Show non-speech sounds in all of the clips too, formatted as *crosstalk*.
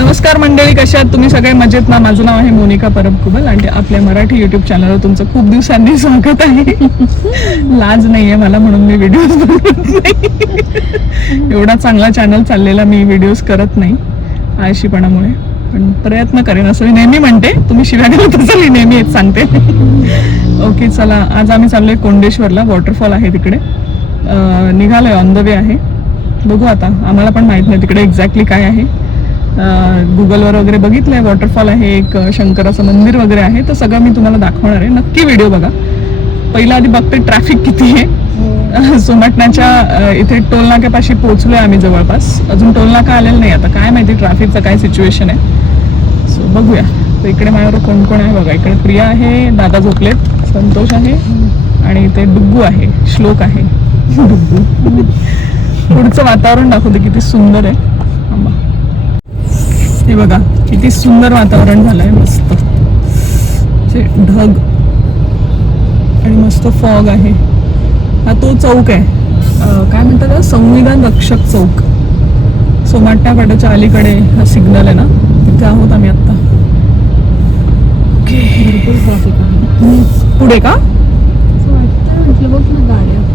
नमस्कार मंडळी कशा तुम्ही? सगळे मजेत ना? माझं नाव आहे मोनिका परब कुबल आणि आपल्या मराठी युट्यूब चॅनलवर तुमचं खूप दिवसांनी स्वागत आहे. लाज नाहीये मला म्हणून मी व्हिडिओज बनवत नाही. एवढा चांगला चॅनल चाललेला मी व्हिडिओज करत नाही आळशीपणामुळे. पण प्रयत्न करेन असं मी नेहमी म्हणते. तुम्ही शिव्या घालत असाल मी नेहमी हेच सांगते. ओके चला आज आम्ही चाललोय कोंडेश्वरला. वॉटरफॉल आहे तिकडे. निघालोय ऑन द वे आहे. बघू आता. आम्हाला पण माहीत नाही तिकडे एक्झॅक्टली काय आहे. गुगलवर वगैरे बघितलंय. वॉटरफॉल आहे एक शंकराचं मंदिर वगैरे आहे. तर सगळं मी तुम्हाला दाखवणार आहे. नक्की व्हिडिओ बघा. पहिला आधी बघते ट्रॅफिक किती आहे. *laughs* सोमटण्याच्या अं, इथे टोल नाक्यापाशी पोहोचलोय आम्ही जवळपास. अजून टोल नाका आलेला नाही आता. काय माहिती ट्रॅफिकचं काय सिच्युएशन आहे. सो बघूया. तर इकडे माझ्याबरोबर कोण कोण आहे बघा. इकडे प्रिया आहे दादा झोपलेत. संतोष आहे आणि इथे डुग्गू आहे. श्लोक आहे. डुग्गू. *laughs* पुढचं वातावरण दाखवते किती सुंदर आहे. थांबा. हे बघा किती सुंदर वातावरण झालंय मस्त. ढग. आणि मस्त फॉग आहे. हा तो चौक आहे. काय म्हणतात? संविधान रक्षक चौक. सोमाट्या फाट्याच्या अलीकडे हा सिग्नल आहे ना? तिथे आहोत आम्ही आता भरपूर ट्रॅफिक आहे. हम्म. पुढे का?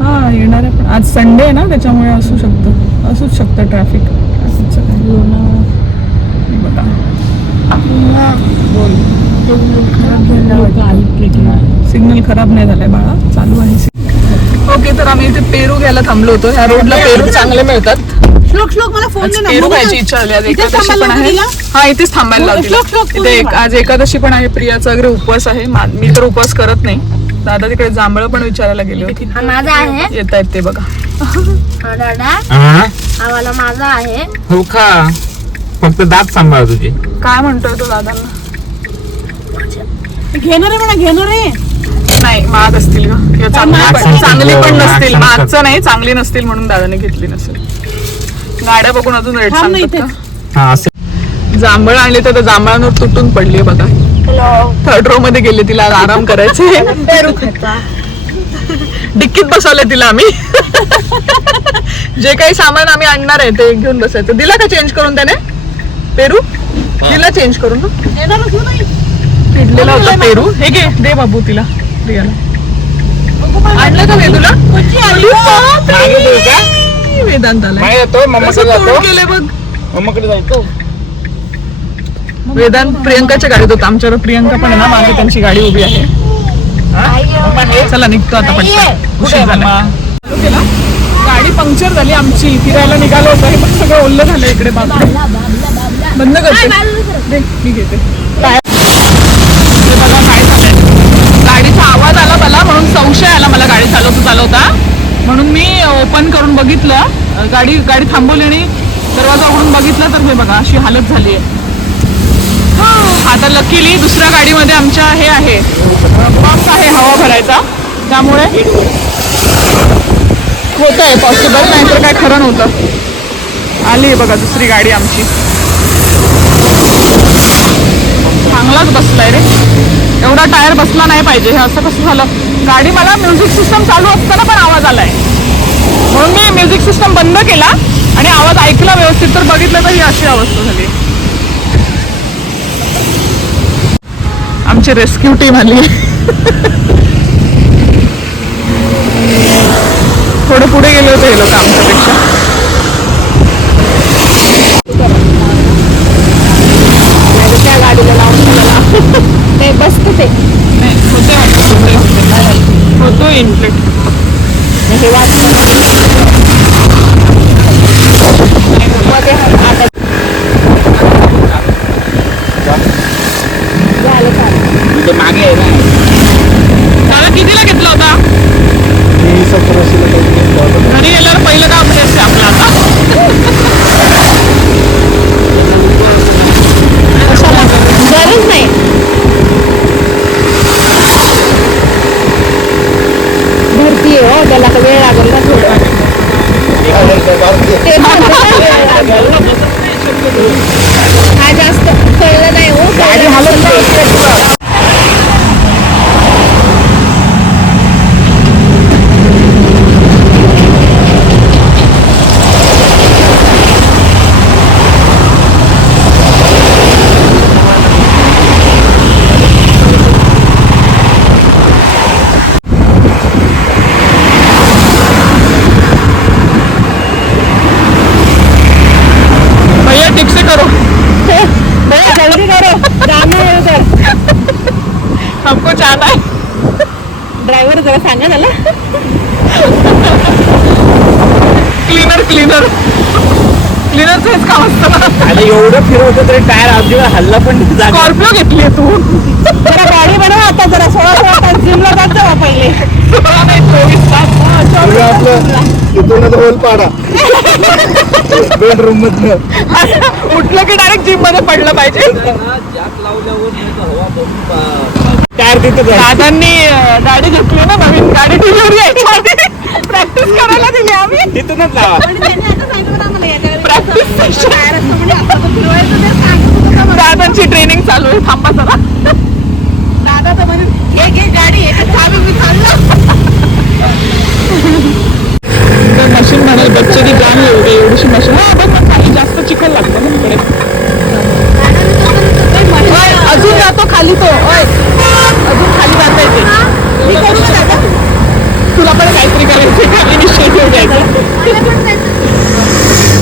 हा येणार आहे पण आज संडे आहे ना त्याच्यामुळे असू शकतं. असूच शकतं ट्रॅफिक ट्रॅफिकचं काय हे ट्रेकिंग सिग्नल खराब नाही झालाय बाळा. चालू आहे ओके तर आम्ही इथे पेरू घ्यायला थांबलो होतो. ह्या रोडला पेरू चांगले मिळतात. श्लोक श्लोक मला फोन पेरू खायची इच्छा झाली आज एकादशी पण आहे? हा इथेच थांबायला खा. आज एकादशी पण आहे. प्रियाचा वगैरे उपवास आहे. मा- तर उपवास करत नाही. दादा तिकडे जांभळं पण विचारायला गेले होते. हा माझा आहे. येत आहेत ते बघा. हा दादा. वाला माझा आहे. हो का? फक्त दात सांभाळ तुझे. काय म्हणतोय तो दादांना? घेणार आहे म्हणा घेणार आहे नाही महाग असतील ग. चांगली पण नसतील. महागचं नाही चांगली नसतील म्हणून दादाने घेतली नसेल. गाड्या बघून अजून रेट सांगतात. हा जांभळ आणले तर जांभळांवर तुटून पडली बघा. हॅलो थर्ड रो मध्ये गेले तिला आराम करायचे. *laughs* डिक्कीत बसवले तिला आम्ही. *laughs* जे काही सामान आम्ही आणणार आहे ते घेऊन बसायचं. दिला का चेंज करून त्याने? पेरू? दिला चेंज करून ना. किडलेला होता पेरू. हे घे दे बाबू तिला आणलं का वेदूला? का? वेदांत मम्माकडे जातो. बघ. मम्माकडे जायचो प्रियंकाच्या गाडीत होता. आमच्यावर प्रियंका पण आहे ना मागे त्यांची गाडी उभी आहे. चला निघतो आता उशीर झाला. केला गाडी पंक्चर झाली आमची. फिरायला निघालो होतो. हे पण सगळं ओल्लं झालं इकडे बापरे बंद करते दे, मी घेते. काय बघा काय झालंय. गाडीचा आवाज आला मला म्हणून संशय आला मला गाडी चालवता चालवता. म्हणून मी ओपन करून बघितलं. गाडी गाडी थांबवली आणि दरवाजा उघडून बघितलं तर हे बघा अशी हालत झाली आहे आता लकीली दुसऱ्या गाडीमध्ये आमच्या हे आहे. पंप आहे हवा भरायचा. त्यामुळे होत आहे पॉसिबल नाहीतर काय खरं नव्हतं. आली आहे बघा दुसरी गाडी आमची. चांगलाच बसलाय रे. एवढा टायर बसला नाही पाहिजे. हे असं कसं झालं? गाडी मला म्युझिक सिस्टम चालू असताना पण आवाज आलाय. म्हणून मी म्युझिक सिस्टम बंद केला आणि आवाज ऐकला व्यवस्थित. तर बघितलं तर ही अशी अवस्था झाली. आमची रेस्क्यू टीम आली. थोडे पुढे गेले होते हे लोक आमच्यापेक्षा. ठेवला. ते बसत ते. नाही होते वाटतं होते होतो इनप्लेट हे वाचतं मध्ये आता झालं का तुझे मागे आहे ना दादा कितीला घेतला होता घरी गेल्यावर पहिलं काम हे असते आपलं आता गरज नाही भरती आहे हो त्याला तर वेळ लागेल ना थोडं ते म्हणते ना वेळ लागेल आहे. ड्रायव्हर जरा सांगा त्याला. क्लीनर क्लीनर क्लीनरचं हेच काम असतं ना. आणि एवढं फिरवतं तरी टायर अजिबात हल्ला पण. स्कॉर्पिओ घेतलीये तू. जरा बॉडी बनव आता जरा सोळा सोळा तास जिमला जात जावा पहिले. सोळा नाही चोवीस तास. सगळं आपलं तिथूनच होल पाडा. बेडरूम मधनं उठलं की डायरेक्ट जिममध्ये पडलं पाहिजे. टायर तिथं. दादांनी गाडी घेतली ना नवीन गाडी डिलिव्हरी यायच्या आधी प्रॅक्टिस करायला दिली आम्ही. तिथूनच लावा. असतं म्हणजे. दादांची ट्रेनिंग चालू आहे. थांबा जरा. दादा तर म्हणे घे घे गाडी याची चावी मी चाललो मशीन म्हणाल बच्चे की जाम एवढी एवढीशी मशीन हा बघ ना खाली जास्त चिखल लागतं ना इकडे ओय, अजून जातो खाली तो ओय अजून खाली जाता येते मी करू का दादा? तुला पण काहीतरी करायचं का इनिशिएटिव्ह घ्यायचं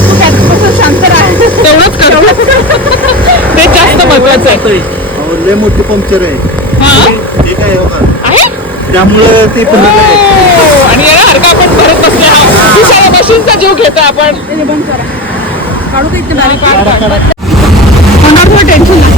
तू त्याच्यापासून शांत राहा तेवढंच करू ते जास्त महत्वाचं आहे अहो, लय मोठी पंक्चर आहे हा? आहे हो का? आहे त्यामुळं ते पण हो, आणि आपण भरत बसले हा. मशीनचा जीव घेतो आपण. काढू का इथे बारीक? होणार तुला टेन्शन नाही.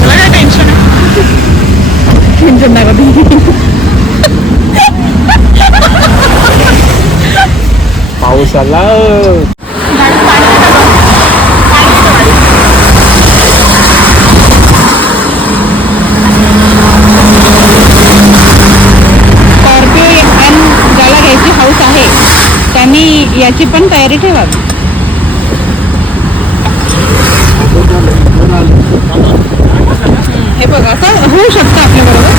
मला काय टेन्शन आहे टेन्शन नाही बाबी *laughs* पाऊस आला. याची पण तयारी ठेवावी. हे बघा असं होऊ शकतं आपल्या बरोबर.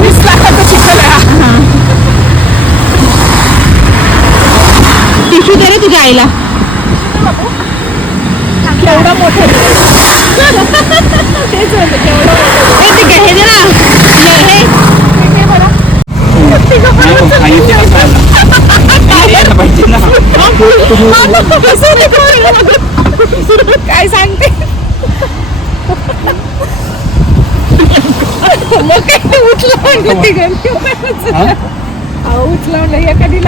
वीस लाखाचं चिखल टिशू दे रे तुझ्या आईला. केवढा मोठा *laughs* हे ठीक आहे हे दे ना हे नाही, पण खाली ते कसं आलं? यायला पाहिजे ना काय सांगते? मग काय उठलं म्हणलं ती उठलं म्हणलं एखादी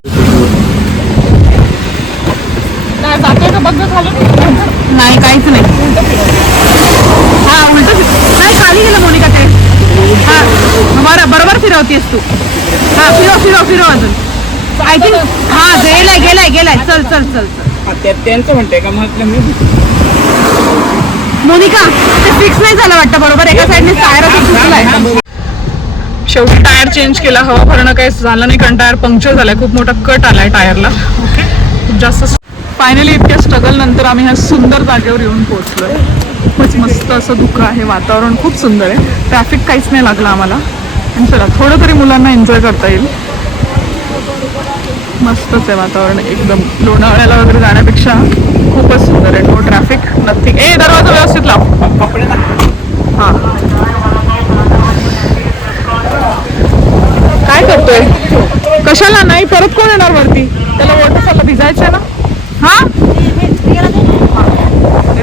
नाही जातोय का बघ गं खाली नाही? काहीच नाही. हा उलट नाही खाली गेलं मोनिका ते हा बरं बरोबर फिरवतेस तू. हा फिरव फिरव फिरव अजून. आय थिंक हा गेलाय गेलाय गेलाय. चल चल चल चल. हा, त्या- त्यांचं म्हणते का? म्हटलं मी मोनिका ते फिक्स नाही झालं वाटतं बरोबर? एका साईडने टायर असं सुटलाय शेवटी टायर चेंज केला हवा भरणं काही झालं नाही कारण टायर पंक्चर झालाय. खूप मोठा कट आलाय टायरला ओके खूप जास्त फायनली इतक्या स्ट्रगल नंतर आम्ही ह्या सुंदर जागेवर येऊन पोहोचलोय. खूपच मस्त असं दुःख आहे वातावरण खूप सुंदर आहे. ट्रॅफिक काहीच नाही लागलं आम्हाला. आणि चला थोडं तरी मुलांना एन्जॉय करता येईल. मस्तच आहे वातावरण एकदम लोणावळ्याला वगैरे जाण्यापेक्षा खूपच सुंदर आहे. नो ट्रॅफिक नथिंग ए दरवाजा व्यवस्थित लाव. कपडे हां. काय करतोय? कशाला? नाही परत कोण येणार वरती? त्याला वॉटरफॉलला भिजायचंय ना? हां?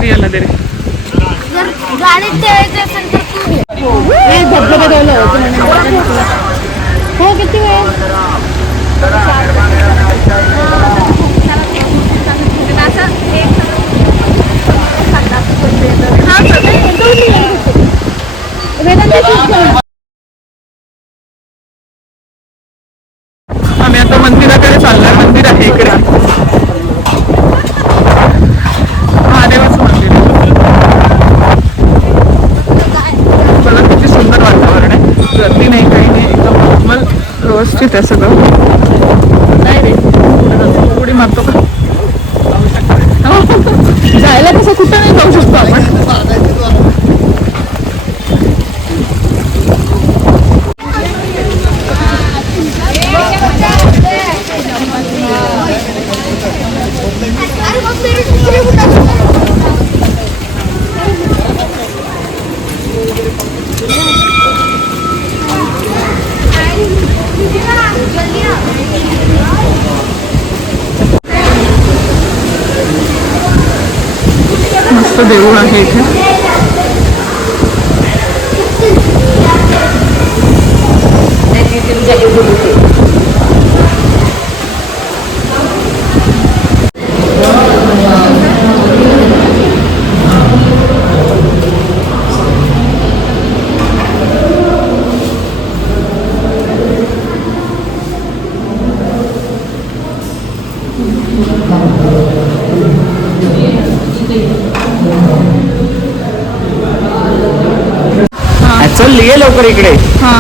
रिअलला दे रे. जर हो किती वेळ? आम्ही आता मंदिराकडे चाललोय. मंदिर आहे इकडे. महादेवाचं मंदिर. आहे. किती सुंदर वातावरण आहे. गर्दी नाही काही नाही. एकदम नॉर्मल व्यवस्थित आहे सगळं नाही रे उडी मारतो का जायला कसं कुठं नाही जाऊ शकतो आपण मस्त देऊळ आहे इथे. चल ये लवकर इकडे. हा.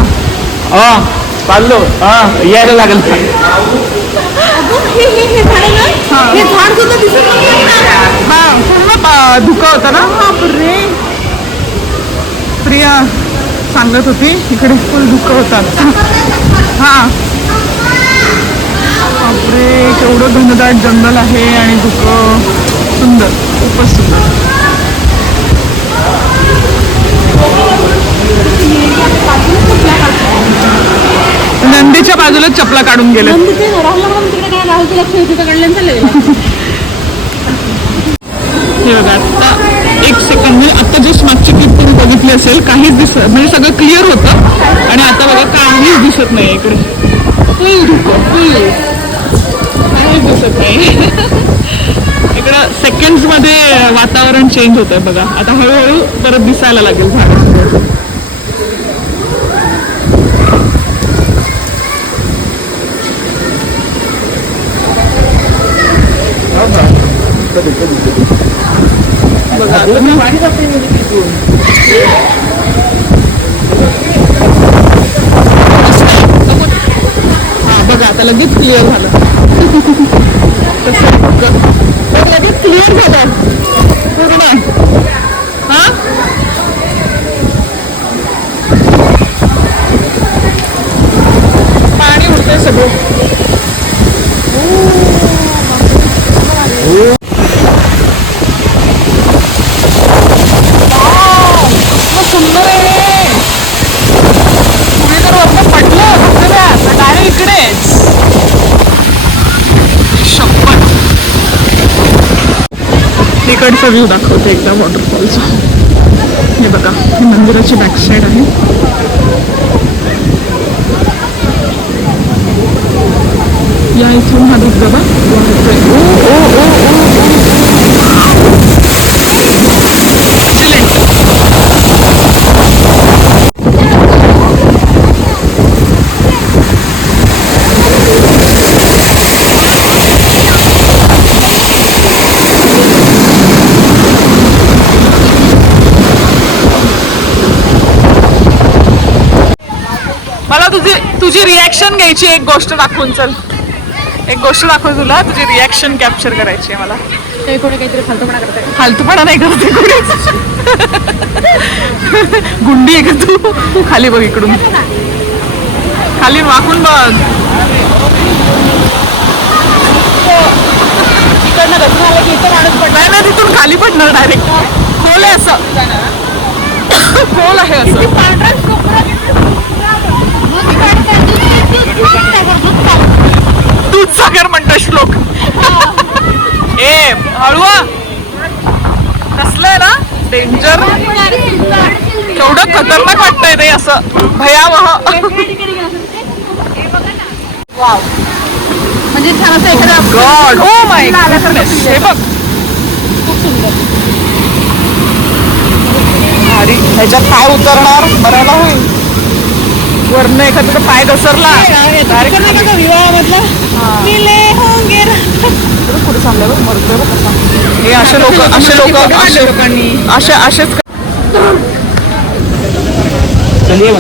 हा चाललो. हा यायला लागल. हे झाड सुद्धा दिसत. हा पूर्ण धुकं होतं ना? बापरे. प्रिया सांगत होती इकडे फुल धुकं होतात. हा. बापरे केवढं घनदाट जंगल आहे आणि धुकं सुंदर खूपच सुंदर. नंदीच्या बाजूला चपला काढून गेले. हे बघा आता एक सेकंड म्हणजे आता जस्ट मागची क्लिप तुम्ही बघितली असेल काहीच दिसत म्हणजे सगळं क्लिअर होतं. आणि आता बघा काहीच दिसत नाही इकडे. फुल धुकं फुल काहीच दिसत नाही. इकडं सेकंड्समध्ये वातावरण चेंज होतंय बघा. आता हळूहळू परत दिसायला लागेल झाड. बघा तुम्ही हा बघा आता लगेच क्लिअर झालं कसं बघ, लगेच क्लिअर झालं पूर्ण हा पाणी उडतंय सगळं खूप सुंदर आहे पुढे तर वरनं पडलं धबधब्यात डायरेक्ट इकडेच शपथ तिकडचा व्ह्यू दाखवते एकदा वॉटरफॉलचा हे बघा ही मंदिराची बॅक साईड आहे. या इथून हा धबधबा. वाहतोय. ओ, ओ, ओ. मला तुझी तुझी रिॲक्शन घ्यायची एक गोष्ट दाखवून चल. एक गोष्ट दाखव तुला. तुझी रिॲक्शन कॅप्चर करायची आहे मला. ते कोणी काहीतरी फालतूपणा करताय? फालतूपणा नाही करते गुंडी आहे का तू? खाली बघ इकडून. खाली वाकून बघ. इकडनं घसरून आलं की इथं माणूस नाही तिथून खाली पडणार डायरेक्ट खोल आहे असं. खोल आहे असं. दूध दूध दूध दूध काढतात. दूध सागर म्हणतो श्लोक. ए हळूवा कसलंय ना? डेंजर केवढं खतरनाक वाटतंय ते असं. भयावह. म्हणजे छान असं एखादा गॉड ओ माय हे बघ. भारी ह्याच्यात पाय उतरणार? बरायला होईल. वरनं एखाद्याचा पाय घसरला. direct खाली. विवाहामधला? मिले होंगे पुढे चाललंय बघ मरतोय बघ कसा हे असे लोक असे लोक असे असे असेच चलिए